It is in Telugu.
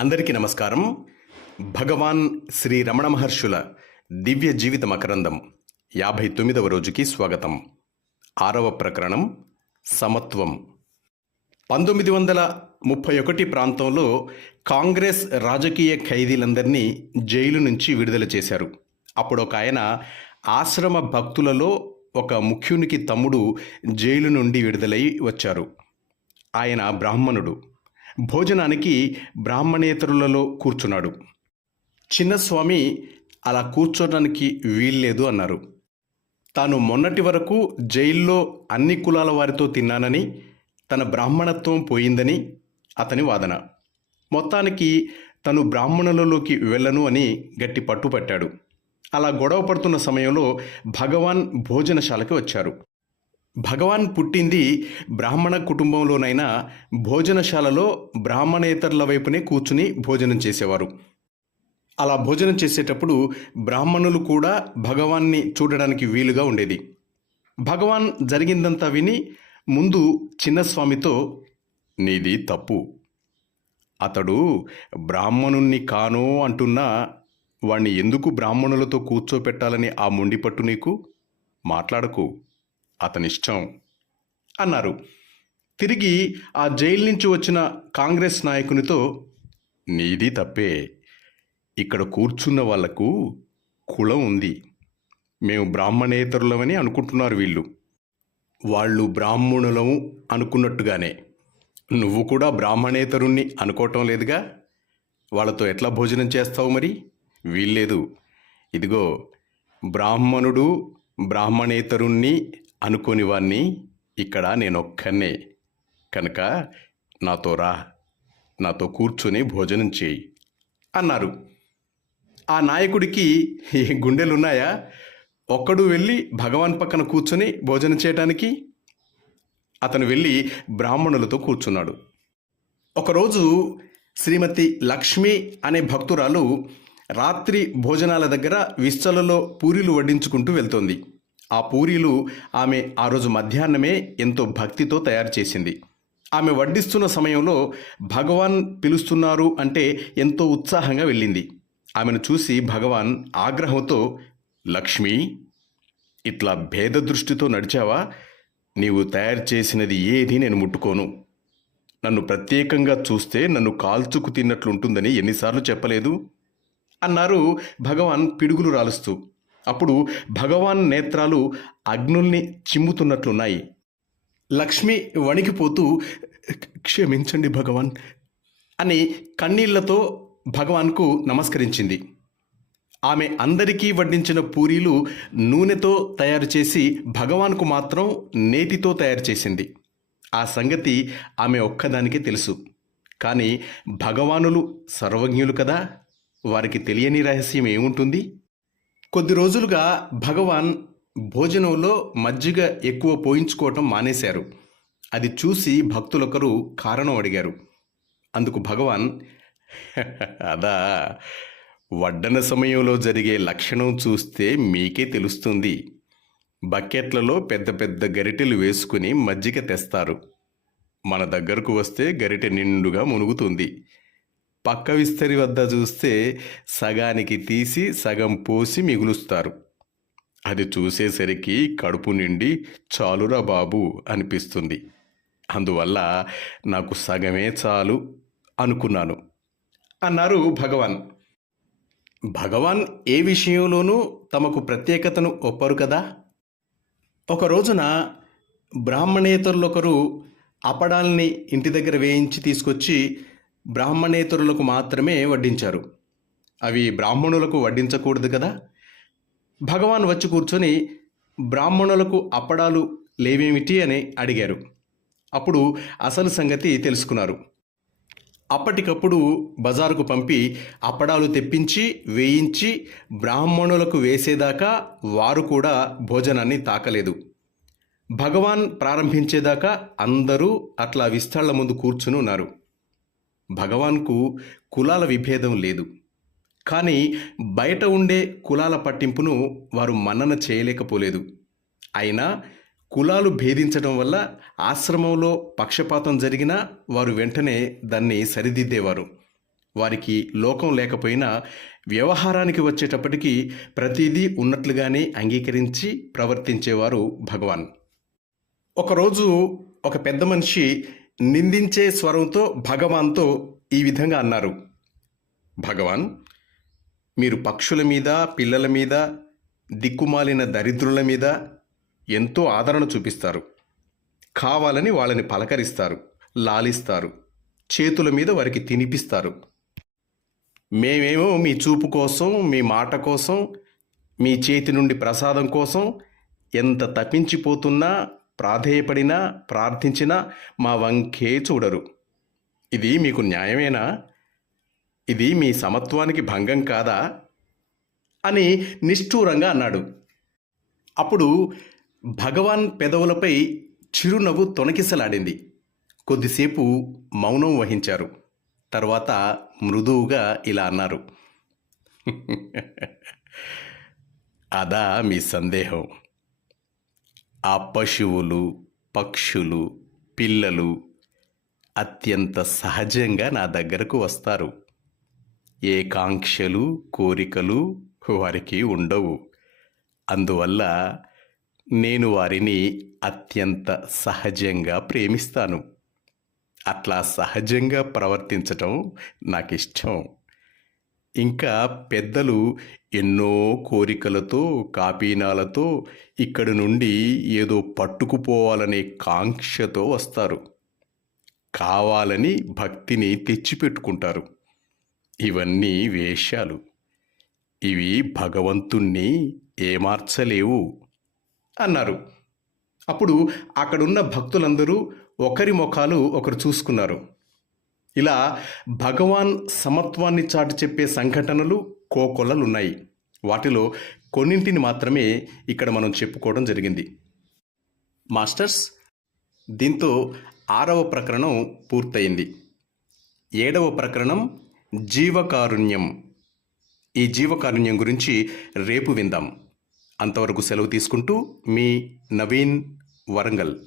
అందరికీ నమస్కారం. భగవాన్ శ్రీ రమణ మహర్షుల దివ్య జీవిత మకరందం యాభై తొమ్మిదవ రోజుకి స్వాగతం. ఆరవ ప్రకరణం సమత్వం. పంతొమ్మిది వందల ముప్పై ఒకటి ప్రాంతంలో కాంగ్రెస్ రాజకీయ ఖైదీలందరినీ జైలు నుంచి విడుదల చేశారు. అప్పుడు ఒక ఆయన ఆశ్రమ భక్తులలో ఒక ముఖ్యునికి తమ్ముడు జైలు నుండి విడుదలై వచ్చారు. ఆయన బ్రాహ్మణుడు. భోజనానికి బ్రాహ్మణేతరులలో కూర్చున్నాడు. చిన్నస్వామి అలా కూర్చోడానికి వీల్లేదు అన్నారు. తాను మొన్నటి వరకు జైల్లో అన్ని కులాల వారితో తిన్నానని తన బ్రాహ్మణత్వం పోయిందని అతని వాదన. మొత్తానికి తను బ్రాహ్మణులలోకి వెళ్ళను అని గట్టి పట్టుపట్టాడు. అలా గొడవ పడుతున్న సమయంలో భగవాన్ భోజనశాలకి వచ్చారు. భగవాన్ పుట్టింది బ్రాహ్మణ కుటుంబంలోనైనా భోజనశాలలో బ్రాహ్మణేతరుల వైపునే కూర్చుని భోజనం చేసేవారు. అలా భోజనం చేసేటప్పుడు బ్రాహ్మణులు కూడా భగవాన్ని చూడడానికి వీలుగా ఉండేది. భగవాన్ జరిగిందంతా విని ముందు చిన్నస్వామితో నీది తప్పు. అతడు బ్రాహ్మణుణ్ణి కానో అంటున్నా వాణ్ణి ఎందుకు బ్రాహ్మణులతో కూర్చోపెట్టాలని ఆ మొండిపట్టు నీకు? మాట్లాడకు. అతనిష్టం అన్నారు. తిరిగి ఆ జైలు నుంచి వచ్చిన కాంగ్రెస్ నాయకునితో నీది తప్పే. ఇక్కడ కూర్చున్న వాళ్ళకు కులం ఉంది. మేము బ్రాహ్మణేతరులమని అనుకుంటున్నారు వీళ్ళు. వాళ్ళు బ్రాహ్మణులము అనుకున్నట్టుగానే. నువ్వు కూడా బ్రాహ్మణేతరుణ్ణి అనుకోవటం లేదుగా? వాళ్ళతో ఎట్లా భోజనం చేస్తావు మరి? వీల్లేదు. ఇదిగో బ్రాహ్మణుడు బ్రాహ్మణేతరుణ్ణి అనుకోని వాణ్ణి ఇక్కడ నేనొక్కనే. కనుక నాతో రా. నాతో కూర్చుని భోజనం చేయి. అన్నారు. ఆ నాయకుడికి ఏ గుండెలున్నాయా? ఒక్కడు వెళ్ళి భగవాన్ పక్కన కూర్చొని భోజనం చేయడానికి అతను వెళ్ళి బ్రాహ్మణులతో కూర్చున్నాడు. ఒకరోజు శ్రీమతి లక్ష్మి అనే భక్తురాలు రాత్రి భోజనాల దగ్గర విస్తలలో పూరీలు వడ్డించుకుంటూ వెళ్తోంది. ఆ పూరీలు ఆమె ఆ రోజు మధ్యాహ్నమే ఎంతో భక్తితో తయారు చేసింది. ఆమె వడ్డిస్తున్న సమయంలో భగవాన్ పిలుస్తున్నారు అంటే ఎంతో ఉత్సాహంగా వెళ్ళింది. ఆమెను చూసి భగవాన్ ఆగ్రహంతో లక్ష్మి ఇట్లా భేద దృష్టితో నడిచావా? నీవు తయారు చేసినది ఏది నేను ముట్టుకోను. నన్ను ప్రత్యేకంగా చూస్తే నన్ను కాల్చుకు తిన్నట్లుంటుందని ఎన్నిసార్లు చెప్పలేదు? అన్నారు భగవాన్ పిడుగులు రాలుస్తూ. అప్పుడు భగవాన్ నేత్రాలు అగ్నుల్ని చిమ్ముతున్నట్లున్నాయి. లక్ష్మి వణికిపోతూ క్షమించండి భగవాన్ అని కన్నీళ్ళతో భగవాన్కు నమస్కరించింది. ఆమె అందరికీ వడ్డించిన పూరీలు నూనెతో తయారు చేసి భగవాన్కు మాత్రం నేతితో తయారు చేసింది. ఆ సంగతి ఆమె ఒక్కదానికే తెలుసు. కానీ భగవానులు సర్వజ్ఞులు కదా? వారికి తెలియని రహస్యం ఏముంటుంది? కొద్ది రోజులుగా భగవాన్ భోజనంలో మజ్జిగ ఎక్కువ పోయించుకోవటం మానేశారు. అది చూసి భక్తులొకరు కారణం అడిగారు. అందుకు భగవాన్ అదా వడ్డన సమయంలో జరిగే లక్షణం చూస్తే మీకే తెలుస్తుంది. బకెట్లలో పెద్ద పెద్ద గరిటెలు వేసుకుని మజ్జిగ తెస్తారు. మన దగ్గరకు వస్తే గరిటె నిండుగా మునుగుతుంది. పక్క విస్తరి వద్ద చూస్తే సగానికి తీసి సగం పోసి మిగులుస్తారు. అది చూసేసరికి కడుపు నిండి చాలురా బాబు అనిపిస్తుంది. అందువల్ల నాకు సగమే చాలు అనుకున్నాను. అన్నారు భగవాన్. భగవాన్ ఏ విషయంలోనూ తమకు ప్రత్యేకతను ఒప్పరు కదా? ఒక రోజున బ్రాహ్మణేతరులొకరు అపడాల్ని ఇంటి దగ్గర వేయించి తీసుకొచ్చి బ్రాహ్మణేతరులకు మాత్రమే వడ్డించారు. అవి బ్రాహ్మణులకు వడ్డించకూడదు కదా? భగవాన్ వచ్చి కూర్చొని బ్రాహ్మణులకు అప్పడాలు లేవేమిటి అని అడిగారు. అప్పుడు అసలు సంగతి తెలుసుకున్నారు. అప్పటికప్పుడు బజారుకు పంపి అప్పడాలు తెప్పించి వేయించి బ్రాహ్మణులకు వేసేదాకా వారు కూడా భోజనాన్ని తాకలేదు. భగవాన్ ప్రారంభించేదాకా అందరూ అట్లా విస్తళ్ళ ముందు కూర్చుని ఉన్నారు. భగవాన్కు కులాల విభేదం లేదు. కానీ బయట ఉండే కులాల పట్టింపును వారు మన్నన చేయలేకపోలేదు. అయినా కులాలు భేదించడం వల్ల ఆశ్రమంలో పక్షపాతం జరిగినా వారు వెంటనే దాన్ని సరిదిద్దేవారు. వారికి లోకం లేకపోయినా వ్యవహారానికి వచ్చేటప్పటికీ ప్రతిదీ ఉన్నట్లుగానే అంగీకరించి ప్రవర్తించేవారు భగవాన్. ఒకరోజు ఒక పెద్ద మనిషి నిందించే స్వరంతో భగవాన్తో ఈ విధంగా అన్నారు. భగవాన్ మీరు పక్షుల మీద పిల్లల మీద దిక్కుమాలిన దరిద్రుల మీద ఎంతో ఆదరణ చూపిస్తారు. కావాలని వాళ్ళని పలకరిస్తారు లాలిస్తారు చేతుల మీద వారికి తినిపిస్తారు. మేమేమో మీ చూపు కోసం మీ మాట కోసం మీ చేతి నుండి ప్రసాదం కోసం ఎంత తప్పించిపోతున్నా ప్రాధేయపడినా ప్రార్థించినా మా వంకే చూడరు. ఇది మీకు న్యాయమేనా? ఇది మీ సమత్వానికి భంగం కాదా? అని నిష్ఠూరంగా అన్నాడు. అప్పుడు భగవాన్ పెదవులపై చిరునవ్వు తొణకిసలాడింది. కొద్దిసేపు మౌనం వహించారు. తర్వాత మృదువుగా ఇలా అన్నారు. అదా మీ సందేహం. ఆ పశువులు పక్షులు పిల్లలు అత్యంత సహజంగా నా దగ్గరకు వస్తారు. ఏ కాంక్షలు కోరికలు వారికి ఉండవు. అందువల్ల నేను వారిని అత్యంత సహజంగా ప్రేమిస్తాను. అట్లా సహజంగా ప్రవర్తించటం నాకు ఇష్టం ఇంకా పెద్దలు ఎన్నో కోరికలతో కాపీనాలతో ఇక్కడి నుండి ఏదో పట్టుకుపోవాలనే కాంక్షతో వస్తారు. కావాలని భక్తిని తెచ్చిపెట్టుకుంటారు. ఇవన్నీ వేషాలు ఇవి భగవంతుణ్ణి ఏమార్చలేవు అన్నారు. అప్పుడు అక్కడున్న భక్తులందరూ ఒకరి ముఖాలు ఒకరు చూసుకున్నారు. ఇలా భగవాన్ సమత్వాన్ని చాటి చెప్పే సంఘటనలు కోకొల్లలున్నాయి. వాటిలో కొన్నింటిని మాత్రమే ఇక్కడ మనం చెప్పుకోవడం జరిగింది. మాస్టర్స్ దీంతో ఆరవ ప్రకరణం పూర్తయింది. ఏడవ ప్రకరణం జీవకారుణ్యం. ఈ జీవకారుణ్యం గురించి రేపు విందాం. అంతవరకు సెలవు తీసుకుంటూ మీ నవీన్ వరంగల్.